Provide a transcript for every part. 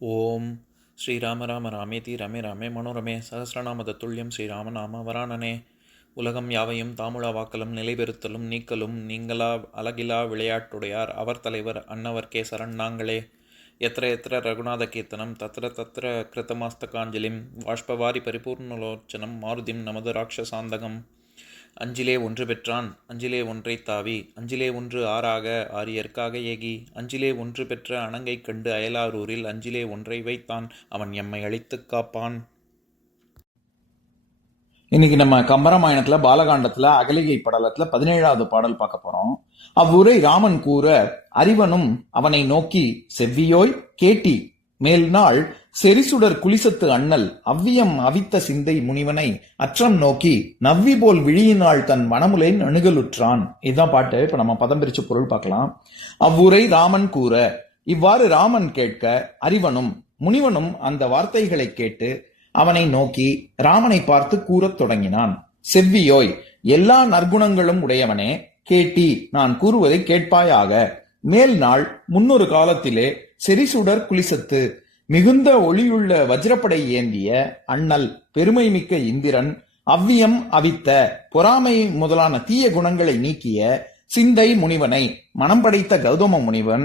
ஓம் ஸ்ரீராம ராம ராமேதி ரமே ராமே மனோரமே சகசிரநாம தத்துல்யம் ஸ்ரீராம நாம வராணனே. உலகம் யாவையும் தாமுழா வாக்கலும் நிலைபெறுத்தலும் நீக்கலும் நீங்களா அழகிலா விளையாட்டுடையார் அவர் தலைவர் அன்னவர் சரண் நாங்களே. எத்திர எத்திர ரகுநாத கீர்த்தனம் தத்திர தத்திர கிருத்தமாஸ்தகாஞ்சலிம் வாஷ்பவாரி பரிபூர்ணலோச்சனம் மாருதிம் நமது ராட்சசாந்தகம். அஞ்சிலே ஒன்று பெற்றான் அஞ்சிலே ஒன்றை தாவி அஞ்சிலே ஒன்று ஆறாக ஆரியர்க்காக ஏகி அஞ்சிலே ஒன்று பெற்ற அணங்கை கண்டு அயலாரூரில் அஞ்சிலே ஒன்றை வைத்தான் அவன் எம்மை அழித்துக் காப்பான். இன்னைக்கு நம்ம கம்பராமாயணத்துல பாலகாண்டத்துல அகலிகை படலத்துல 17வது பாடல் பார்க்க போறோம். அவ்வுரை ராமன் கூற அறிவனும் அவனை நோக்கி செவ்வியோய் கேட்டி மேல்நாள் செரிசுடர் குளிசத்து அண்ணல் அவ்வியம் அவித்த சிந்தை முனிவனை அற்றம் நோக்கி நவ்வி போல் விழியினாள் தன் மனமுலை அணுகலுற்றான். இதுதான் பாட்டு. இப்ப நம்ம பதம் பிரிச்சு பொருள் பார்க்கலாம். அவ்வுரை ராமன் கூற, இவ்வாறு ராமன் கேட்க அறிவனும் முனிவனும் அந்த வார்த்தைகளை கேட்டு அவனை நோக்கி ராமனை பார்த்து கூறத் தொடங்கினான். செவ்வியோய், எல்லா நற்குணங்களும் உடையவனே, கேட்டி, நான் கூறுவதை கேட்பாயாக. மேல் நாள் முன்னொரு காலத்திலே செரிசுடர் குளிசத்து மிகுந்த ஒளியுள்ள வஜ்ரப்படை ஏந்திய அண்ணல் பெருமை மிக்க இந்திரன் அவ்வியம் அவித்த பொறாமை முதலான தீய குணங்களை நீக்கிய சிந்தை முனிவனை மனம் படைத்த கௌதம முனிவன்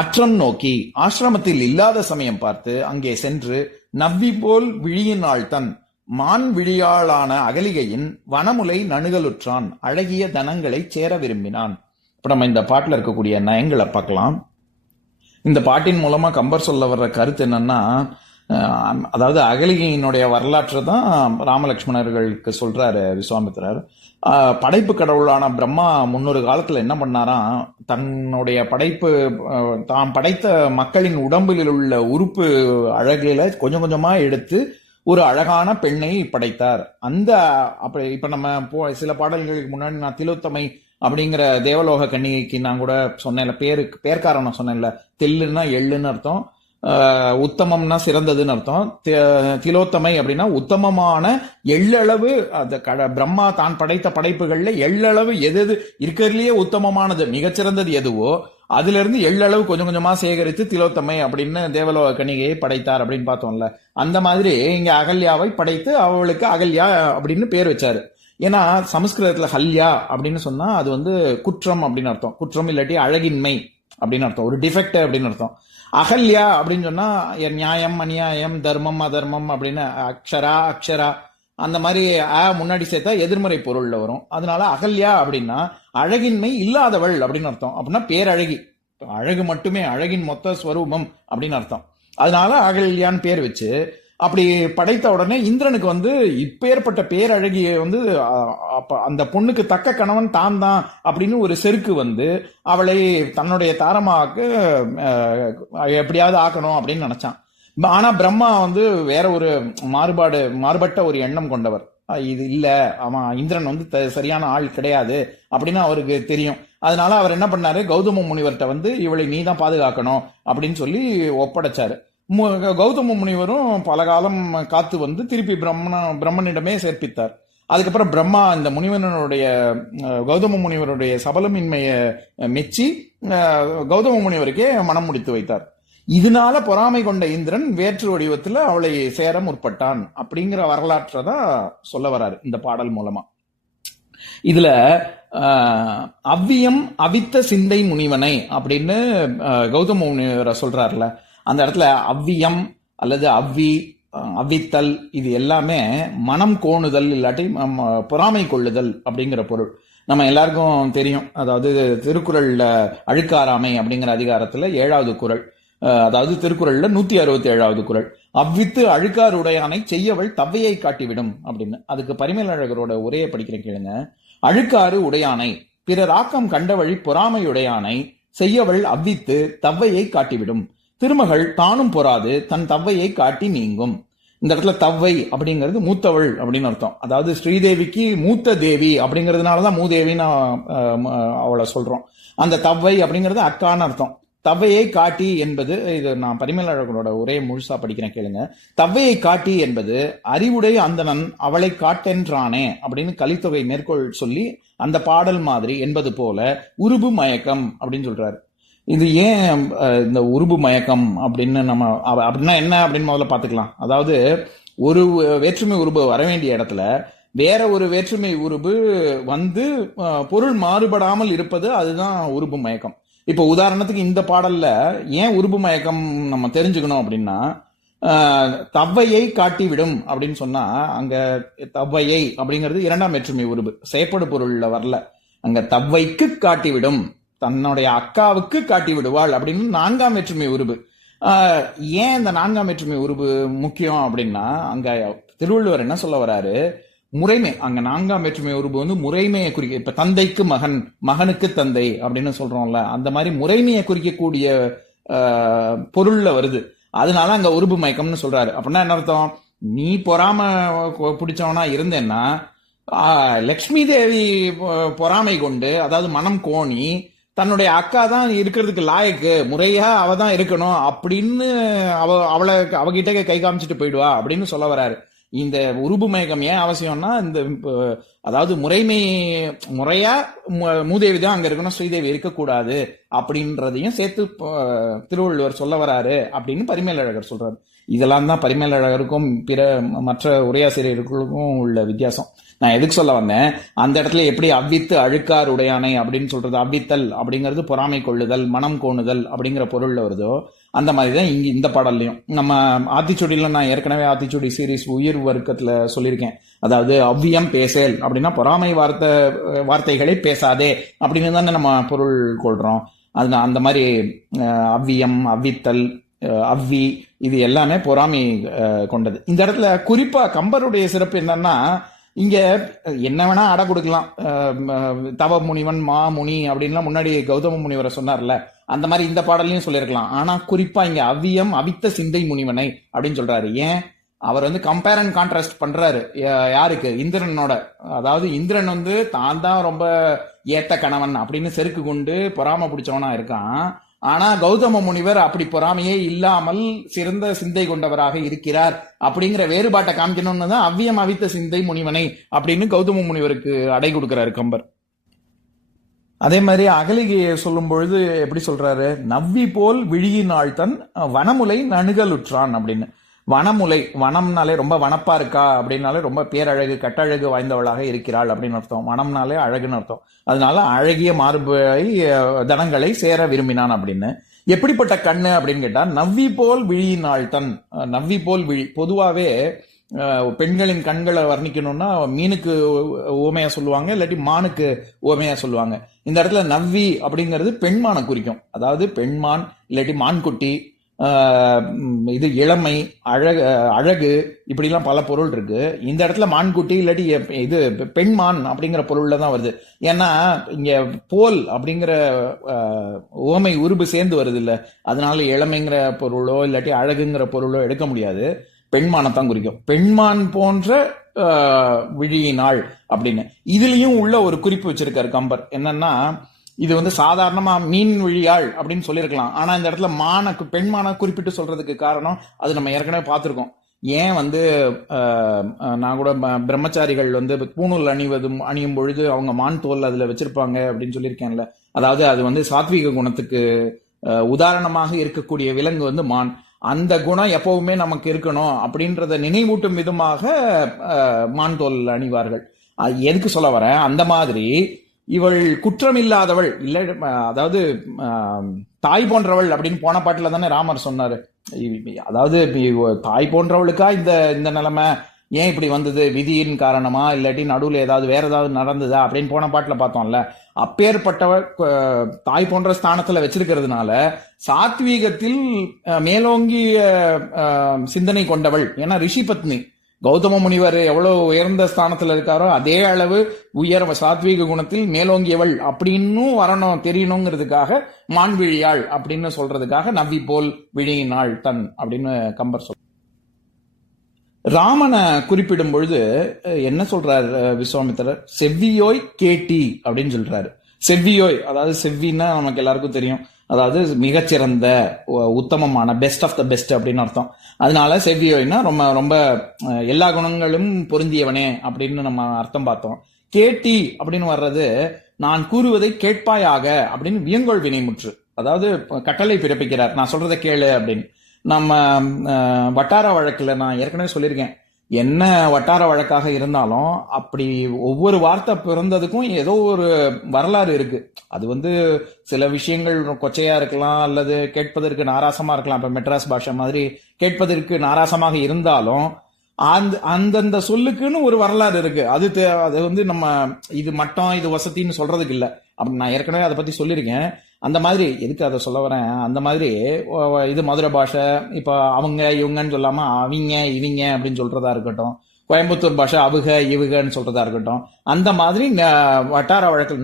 அற்றம் நோக்கி ஆசிரமத்தில் இல்லாத சமயம் பார்த்து அங்கே சென்று நவ்வி போல் விழியினாள் தன் மான் விழியாளான அகலிகையின் வனமுலை நணுகலுற்றான் அழகிய தனங்களை சேர விரும்பினான். இப்ப நம்ம இந்த பாட்டுல இருக்கக்கூடிய நயங்களை பார்க்கலாம். இந்த பாட்டின் மூலமா கம்பர் சொல்ல வர்ற கருத்து என்னன்னா, அதாவது அகலிகையினுடைய வரலாற்றை தான் ராமலட்சுமணர்களுக்கு சொல்றாரு விஸ்வாமித்திரர். படைப்பு கடவுளான பிரம்மா முன்னொரு காலத்துல என்ன பண்ணாராம், தன்னுடைய படைப்பு தான் படைத்த மக்களின் உடம்பில் உள்ள உறுப்பு அழகில கொஞ்சம் கொஞ்சமா எடுத்து ஒரு அழகான பெண்ணை படைத்தார். அந்த அப்படி இப்ப நம்ம சில பாடல்களுக்கு முன்னாடி நான் திலோத்தமை அப்படிங்கிற தேவலோக கன்னிகைக்கு நான் கூட சொன்னேன்ல, பேர்காரணம் சொன்னேன்ல. தெல்லுன்னா எள்ளுன்னு அர்த்தம், உத்தமம்னா சிறந்ததுன்னு அர்த்தம். திலோத்தமை அப்படின்னா உத்தமமான எள்ளளவு. அந்த பிரம்மா தான் படைத்த படைப்புகள்ல எள்ளளவு எது இருக்கிறதுலயே உத்தமமானது மிகச்சிறந்தது எதுவோ அதுல இருந்து எள்ளளவு கொஞ்சம் கொஞ்சமா சேகரித்து திலோத்தமை அப்படின்னு தேவலோக கன்னிகையை படைத்தார் அப்படின்னு பார்த்தோம்ல. அந்த மாதிரி இங்க அகல்யாவை படைத்து அவளுக்கு அகல்யா அப்படின்னு பேர் வச்சாரு. ஏன்னா சமஸ்கிருதத்துல ஹல்யா அப்படின்னு சொன்னா அது குற்றம் அப்படின்னு அர்த்தம். குற்றம் இல்லாட்டி அழகின்மை அப்படின்னு அர்த்தம், ஒரு டிஃபெக்ட் அப்படின்னு அர்த்தம். அகல்யா அப்படின்னு சொன்னா நியாயம் அநியாயம் தர்மம் அதர்மம் அப்படின்னு அக்ஷரா அக்ஷரா அந்த மாதிரி முன்னாடி சேர்த்தா எதிர்மறை பொருள்ல வரும். அதனால அகல்யா அப்படின்னா அழகின்மை இல்லாதவள் அப்படின்னு அர்த்தம். அப்படின்னா பேரழகி, அழகு மட்டுமே அழகின் மொத்த ஸ்வரூபம் அப்படின்னு அர்த்தம். அதனால அகல்யான்னு பேர் வச்சு அப்படி படைத்த உடனே இந்திரனுக்கு இப்பேற்பட்ட பேரழகியை அந்த பொண்ணுக்கு தக்க கணவன் தான் தான் அப்படின்னு ஒரு செருக்கு அவளை தன்னுடைய தாரமாக்கு எப்படியாவது ஆக்கணும் அப்படின்னு நினைச்சான். ஆனா பிரம்மா வேற ஒரு மாறுபட்ட ஒரு எண்ணம் கொண்டவர். இது இல்ல, அவன் இந்திரன் சரியான ஆள் கிடையாது அப்படின்னு அவருக்கு தெரியும். அதனால அவர் என்ன பண்ணாரு, கௌதம முனிவர்கிட்ட இவளை நீ தான் பாதுகாக்கணும் அப்படின்னு சொல்லி ஒப்படைச்சாரு. கௌதம முனிவரும் பல காலம் காத்து திருப்பி பிரம்மனிடமே சேர்ப்பித்தார். அதுக்கப்புறம் பிரம்மா இந்த முனிவனுடைய கௌதம முனிவருடைய சபலமின்மையை மெச்சி கௌதம முனிவருக்கே மனம் முடித்து வைத்தார். இதனால பொறாமை கொண்ட இந்திரன் வேற்று வடிவத்துல அவளை சேர முற்பட்டான் அப்படிங்கிற வரலாற்றை தான் சொல்ல வராரு இந்த பாடல் மூலமா. இதுல அவ்வியம் அவித்த சிந்தை முனிவனை அப்படின்னு கௌதம முனிவரை சொல்றாருல, அந்த இடத்துல அவ்வியம் அல்லது அவ்வித்தல் இது எல்லாமே மனம் கோணுதல் இல்லாட்டி பொறாமை கொள்ளுதல் அப்படிங்கிற பொருள் நம்ம எல்லாருக்கும் தெரியும். அதாவது திருக்குறள்ல அழுக்காராமை அப்படிங்கிற அதிகாரத்துல 7வது குறள், அதாவது திருக்குறள்ல 167வது குறள், அவ்வித்து அழுக்காருடையானை செய்யவள் தவ்வையை காட்டிவிடும் அப்படின்னு. அதுக்கு பரிமேலழகரோட உரையை படிக்கிற கேளுங்க. அழுக்காறு உடையானை பிறர் ஆக்கம் கண்டவழி பொறாமையுடையானை செய்யவள் அவ்வித்து தவ்வையை காட்டிவிடும். திருமகள் தானும் பொறாது தன் தவ்வையை காட்டி நீங்கும். இந்த இடத்துல தவ்வை அப்படிங்கிறது மூத்தவள் அப்படின்னு அர்த்தம். அதாவது ஸ்ரீதேவிக்கு மூத்த தேவி அப்படிங்கிறதுனாலதான் மூதேவின்னு அவளை சொல்றோம். அந்த தவ்வை அப்படிங்கிறது அக்கான்னு அர்த்தம். தவ்வையை காட்டி என்பது, இது நான் பரிமேலழகரோட உரையை முழுசா படிக்கிறேன் கேளுங்க. தவ்வையை காட்டி என்பது அறிவுடைய அந்தணன் அவளை காட்டென்றானே அப்படின்னு கலித்தொகை மேற்கோள் சொல்லி அந்த பாடல் மாதிரி என்பது போல உருபு மயக்கம் அப்படின்னு சொல்றாரு. இது ஏன் இந்த உருபு மயக்கம் அப்படின்னு நம்ம அப்படின்னா என்ன அப்படின்னு முதல்ல பார்த்துக்கலாம். அதாவது ஒரு வேற்றுமை உருபு வர வேண்டிய இடத்துல வேற ஒரு வேற்றுமை உருபு வந்து பொருள் மாறுபடாமல் இருப்பது, அதுதான் உருபு மயக்கம். இப்போ உதாரணத்துக்கு இந்த பாடல்ல ஏன் உருபு மயக்கம் நம்ம தெரிஞ்சுக்கணும் அப்படின்னா, தவ்வையை காட்டிவிடும் அப்படின்னு சொன்னா அங்க தவ்வையை அப்படிங்கிறது இரண்டாம் வேற்றுமை உருபு, செயற்படு பொருள்ல வரல. அங்க தவ்வைக்கு காட்டிவிடும், தன்னுடைய அக்காவுக்கு காட்டி விடுவாள் அப்படின்னு நான்காம் வேற்றுமை உருபு. ஏன் இந்த நான்காம் வேற்றுமை உருபு முக்கியம் அப்படின்னா, அங்க திருவள்ளுவர் என்ன சொல்ல வராரு, முறைமை. அங்க நான்காம் வேற்றுமை உருபு வந்து முறைமையை குறிக்க, இப்ப தந்தைக்கு மகன், மகனுக்கு தந்தை அப்படின்னு சொல்றோம்ல, அந்த மாதிரி முறைமையை குறிக்கக்கூடிய பொருள்ல வருது. அதனால அங்க உருபு மயக்கம்னு சொல்றாரு. அப்படின்னா என்ன அர்த்தம், நீ பொறாம பிடிச்சவனா இருந்தேன்னா லக்ஷ்மி தேவி பொறாமை கொண்டு, அதாவது மனம் கோணி, தன்னுடைய அக்கா தான் இருக்கிறதுக்கு லாயக்கு, முறையா அவ தான் இருக்கணும் அப்படின்னு அவளை அவகிட்ட கை காமிச்சிட்டு போயிடுவா அப்படின்னு சொல்ல வராரு. இந்த உருபு மயக்கம் ஏன் அவசியம்னா, இந்த அதாவது முறையா மூதேவி தான் அங்க இருக்கணும், ஸ்ரீதேவி இருக்கக்கூடாது அப்படின்றதையும் சேர்த்து திருவள்ளுவர் சொல்ல வராரு அப்படின்னு பரிமேலழகர் சொல்றாரு. இதெல்லாம் தான் பரிமேலழகருக்கும் பிற மற்ற உரையாசிரியர்களுக்கும் உள்ள வித்தியாசம். நான் எதுக்கு சொல்ல வந்தேன், அந்த இடத்துல எப்படி அவ்வித்து அழுக்கார் உடையானை அப்படின்னு சொல்றது, அவ்வித்தல் அப்படிங்கிறது பொறாமை கொள்ளுதல், மனம் கோணுதல் அப்படிங்கிற பொருள்ல வருதோ, அந்த மாதிரி தான் இங்க இந்த பாடல்லையும். நம்ம ஆத்திச்சூடியில நான் ஏற்கனவே ஆத்திச்சூடி சீரீஸ் உயிர் வர்க்கத்துல சொல்லியிருக்கேன். அதாவது அவ்வியம் பேசேல் அப்படின்னா பொறாமை வார்த்தைகளை பேசாதே அப்படின்னு தானே நம்ம பொருள் கொள்றோம். அது அந்த மாதிரி அவ்வியம், அவ்வித்தல், அவ்வி, இது எல்லாமே பொறாமை கொண்டது. இந்த இடத்துல குறிப்பா கம்பருடைய சிறப்பு என்னன்னா, இங்க என்ன வேணா அடை கொடுக்கலாம். தவ முனிவன் மா முனி அப்படின்லாம் முன்னாடி கௌதம முனிவரை சொன்னார்ல, அந்த மாதிரி இந்த பாடலையும் சொல்லியிருக்கலாம். ஆனா குறிப்பா இங்க அவ்வியம் அவித்த சிந்தை முனிவனை அப்படின்னு சொல்றாரு. ஏன், அவர் வந்து கம்பேர் அண்ட் கான்ட்ராஸ்ட் பண்றாரு. யாருக்கு, இந்திரனோட. அதாவது இந்திரன் வந்து தான் தான் ரொம்ப ஏத்த கணவன் அப்படின்னு செருக்கு கொண்டு பொறாம பிடிச்சவனா இருக்கான். ஆனா கௌதம முனிவர் அப்படி பொறாமையே இல்லாமல் சிறந்த சிந்தை கொண்டவராக இருக்கிறார் அப்படிங்கிற வேறுபாட்டை காமிக்கணும்னு தான் அவ்வியம் அவித்த சிந்தை முனிவனை அப்படின்னு கௌதம முனிவருக்கு அடை கொடுக்கிறாரு கம்பர். அதே மாதிரி அகலிகையை சொல்லும் பொழுது எப்படி சொல்றாரு, நவ்வி போல் விழியினாள் தன் வனமுலை நணுகலுற்றான் அப்படின்னு. வனமுலை, வனம்னாலே ரொம்ப வனப்பா இருக்கா அப்படின்னாலே ரொம்ப பேரழகு கட்டழகு வாய்ந்தவளாக இருக்கிறாள் அப்படின்னு அர்த்தம். வனம்னாலே அழகுன்னு அர்த்தம். அதனால அழகிய மார்பை தனங்களை சேர விரும்பினான் அப்படின்னு. எப்படிப்பட்ட கண்ணு அப்படின்னு கேட்டா, நவ்வி போல் விழியினாள் தன். நவ்வி போல் விழி, பொதுவாவே பெண்களின் கண்களை வர்ணிக்கணும்னா மீனுக்கு ஓமையா சொல்லுவாங்க, இல்லாட்டி மானுக்கு ஓமையா சொல்லுவாங்க. இந்த இடத்துல நவ்வி அப்படிங்கிறது பெண்மானை குறிக்கும். அதாவது பெண்மான் இல்லாட்டி மான்குட்டி, இது இளமை, அழகு, இப்படிலாம் பல பொருள் இருக்கு. இந்த இடத்துல மான்குட்டி இல்லாட்டி இது பெண்மான் அப்படிங்கிற பொருள்ல தான் வருது. ஏன்னா இங்க போல் அப்படிங்கிற ஓமை உருபு சேர்ந்து வருது இல்ல, அதனால இளமைங்கிற பொருளோ இல்லாட்டி அழகுங்கிற பொருளோ எடுக்க முடியாது. பெண்மானத்தான் குறிக்கும். பெண்மான் போன்ற விழியினாள் அப்படின்னு. இதுலயும் உள்ள ஒரு குறிப்பு வச்சிருக்காரு கம்பர். என்னன்னா, இது வந்து சாதாரணமா மீன் விழியாள் அப்படின்னு சொல்லியிருக்கலாம். ஆனா இந்த இடத்துல பெண்மான குறிப்பிட்டு சொல்றதுக்கு காரணம், அது நம்ம ஏற்கனவே பார்த்திருக்கோம். ஏன் வந்து நான் கூட பிரம்மச்சாரிகள் வந்து பூணூல் அணியும் பொழுது அவங்க மான் தோல் அதுல வச்சிருப்பாங்க அப்படின்னு சொல்லியிருக்கேன்ல. அதாவது அது வந்து சாத்வீக குணத்துக்கு உதாரணமாக இருக்கக்கூடிய விலங்கு வந்து மான். அந்த குணம் எப்பவுமே நமக்கு இருக்கணும் அப்படின்றத நினைவூட்டும் விதமாக மான் தோல் அணிவார்கள். எதுக்கு சொல்ல வரேன், அந்த மாதிரி இவள் குற்றமில்லாதவள் இல்லை, அதாவது தாய் போன்றவள் அப்படின்னு போன பாட்டுல தானே ராமர் சொன்னாரு. அதாவது தாய் போன்றவளுக்கா இந்த நிலைமை, ஏன் இப்படி வந்தது, விதியின் காரணமா இல்லாட்டி நடுவில் ஏதாவது வேற ஏதாவது நடந்ததா அப்படின்னு போன பாட்டுல பார்த்தோம்ல. அப்பேற்பட்டவள் தாய் போன்ற ஸ்தானத்துல வச்சிருக்கிறதுனால சாத்வீகத்தில் மேலோங்கிய சிந்தனை கொண்டவள். ஏன்னா ரிஷி பத்னி கௌதம முனிவர் எவ்வளவு உயர்ந்த ஸ்தானத்துல இருக்காரோ அதே அளவு சாத்வீக குணத்தில் மேலோங்கியவள் அப்படின்னு வரணும், தெரியணுங்கிறதுக்காக மான்விழியாள் அப்படின்னு சொல்றதுக்காக நவ்வி போல் விழியினாள் தன் அப்படின்னு கம்பர் சொல்ற. ராமனை குறிப்பிடும் பொழுது என்ன சொல்றார் விஸ்வாமித்திரர், செவ்வியோய் கேட்டி அப்படின்னு சொல்றாரு. செவ்வியோய், அதாவது செவ்வின்னா நமக்கு எல்லாருக்கும் தெரியும், அதாவது மிகச்சிறந்த உத்தமமான, பெஸ்ட் ஆஃப் த பெஸ்ட் அப்படின்னு அர்த்தம். அதனால செவ்வியோய்னா ரொம்ப ரொம்ப எல்லா குணங்களும் பொருந்தியவனே அப்படின்னு நம்ம அர்த்தம் பார்த்தோம். கேட்டி அப்படின்னு வர்றது நான் கூறுவதை கேட்பாயாக அப்படின்னு வியங்கோள் வினைமுற்று. அதாவது கட்டளை பிறப்பிக்கிறார், நான் சொல்றதை கேளு அப்படின்னு. நம்ம வட்டார வழக்குல நான் ஏற்கனவே சொல்லியிருக்கேன், என்ன வட்டார வழக்காக இருந்தாலும் அப்படி ஒவ்வொரு வார்த்தை பிறந்ததுக்கும் ஏதோ ஒரு வரலாறு இருக்கு. அது சில விஷயங்கள் கொச்சையா இருக்கலாம், அல்லது கேட்பதற்கு நாராசமா இருக்கலாம். இப்ப மெட்ராஸ் பாஷை மாதிரி கேட்பதற்கு நாராசமாக இருந்தாலும் அந்தந்த சொல்லுக்குன்னு ஒரு வரலாறு இருக்கு. அது நம்ம இது மட்டம் இது வசதின்னு சொல்றதுக்கு இல்ல. அப்படி நான் ஏற்கனவே அதை பத்தி சொல்லியிருக்கேன். அந்த மாதிரி எதுக்கு அதை சொல்ல வரேன், அந்த மாதிரி இது மதுரை பாஷை, இப்ப அவங்க இவங்கன்னு சொல்லாம அவங்க இவங்க அப்படின்னு சொல்றதா இருக்கட்டும், கோயம்புத்தூர் பாஷை அவுக இவுகன்னு சொல்றதா இருக்கட்டும், அந்த மாதிரி வட்டார வழக்கு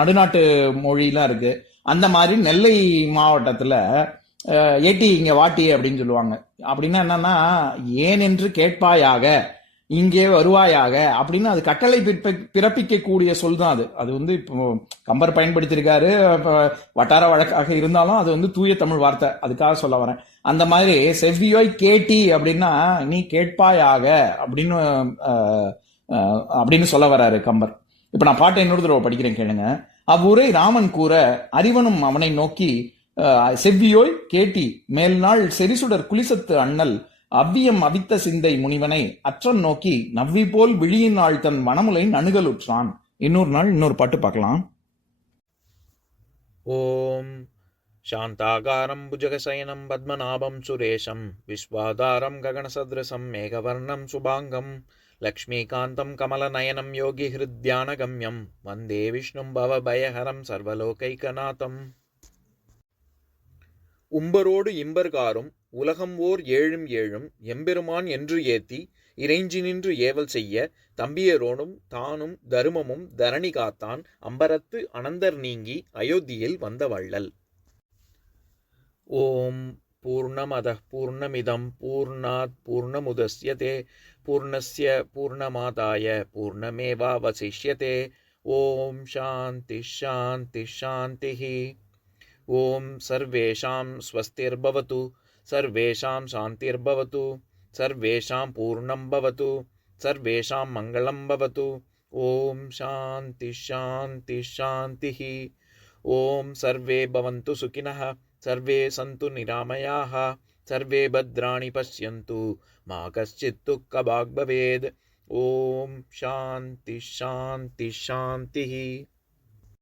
நடுநாட்டு மொழியெல்லாம் இருக்கு. அந்த மாதிரி நெல்லை மாவட்டத்துல ஏட்டி இங்க வாட்டி அப்படின்னு சொல்லுவாங்க. அப்படின்னா என்னன்னா, ஏன் என்று கேட்பாயாக, இங்கே வருவாயாக அப்படின்னு அது கட்டளை பிறப்பிக்க கூடிய சொல் தான் அது. அது இப்போ கம்பர் பயன்படுத்தியிருக்காரு. வட்டார வழக்காக இருந்தாலும் அது தூய தமிழ் வார்த்தை, அதுக்காக சொல்ல வரேன். அந்த மாதிரி செவ்வியோய் கேட்டி அப்படின்னா நீ கேட்பாயாக அப்படின்னு அப்படின்னு சொல்ல வர்றாரு கம்பர். இப்ப நான் பாட்டை இன்னொரு தடவை படிக்கிறேன், கேளுங்க. அவ்வுரை ராமன் கூற அறிவனும் அவனை நோக்கி செவ்வியோய் கேட்டி மேல்நாள் செரிசுடர் குலிசத்து அண்ணல் அவ்வியம் அவித்த சிந்தை முனிவனை அற்றன் நோக்கி நவ்வி போல் விழியினாள் தன் மனமுலை நணுகலுற்றான். இன்னொரு நாள் இன்னொரு பாட்டு பார்க்கலாம். ஓம் சாந்தாகாரம் புஜகசயனம் பத்மநாபம் சுரேஷம் விஸ்வாதாரம் ககனசத்ரசம் மேகவர்ணம் சுபாங்கம் லக்ஷ்மீகாந்தம் கமலநயனம் யோகி ஹிருத்யானகம்யம் வந்தே விஷ்ணும் பவபயஹரம் சர்வலோகைகநாதம். உம்பரோடு இம்பர்காரும் உலகம் ஓர் ஏழும் ஏழும் எம்பெருமான் என்று ஏத்தி இறைஞ்சி நின்று ஏவல் செய்ய தம்பியரோனும் தானும் தருமமும் தரணி காத்தான் அம்பரத்து அனந்தர் நீங்கி அயோத்தியில் வந்த வள்ளல். ஓம் பூர்ணமதః பூர்ணமிதம் பூர்ணாத் பூர்ணமுதஸ்யதே பூர்ணஸ்ய பூர்ணமாதாய பூர்ணமேவாவசிஷ்யதே. ஓம் சாந்தி சாந்தி சாந்திஹி. ஓம் சர்வேஷாம் ஸ்வஸ்திர்பவது சர்வேஷாம் சாந்திர்பவது சர்வேஷாம் பூர்ணம் பவது சர்வேஷாம் மங்களம் பவது. ஓம் சாந்தி சாந்தி சாந்திஹி. ஓம் சர்வே பவந்து சுகினஹ சர்வே சந்து நிராமயாஹ சர்வே பத்ராணி பஷ்யந்து மா கஷ்சித் துக்கபாக் பவேத். ஓம் சாந்தி சாந்தி சாந்திஹி.